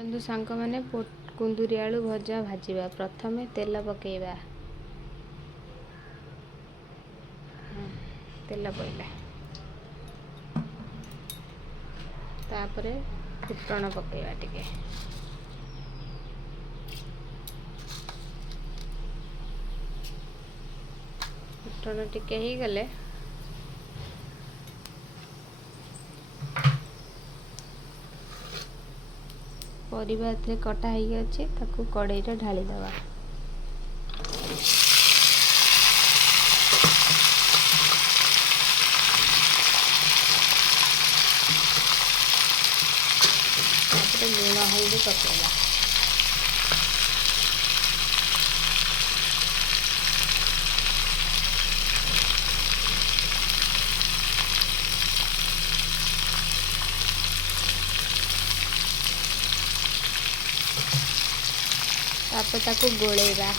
चलु सांग मैंने कुंदुरी आलू भजा भाजवा। प्रथमे तेल पकेवा। तेल पईला तापरे फुटण पकेवा टिके। फुटण टिके ही गले परिबा एथे कटा ही अछि ताकू कढ़ाई रे ढाली दवा। तापरे लूण हल्दी पकेला। तापर ताकू गोलेबा।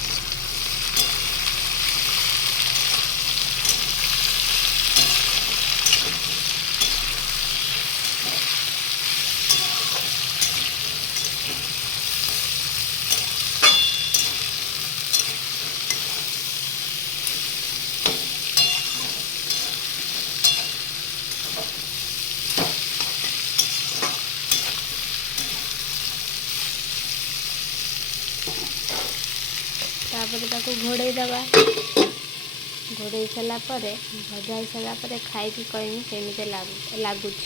तापर ताकू घोड़े दबा। घोड़े सारा पर भजा सारा पर खाई कहमी केमी लगुच।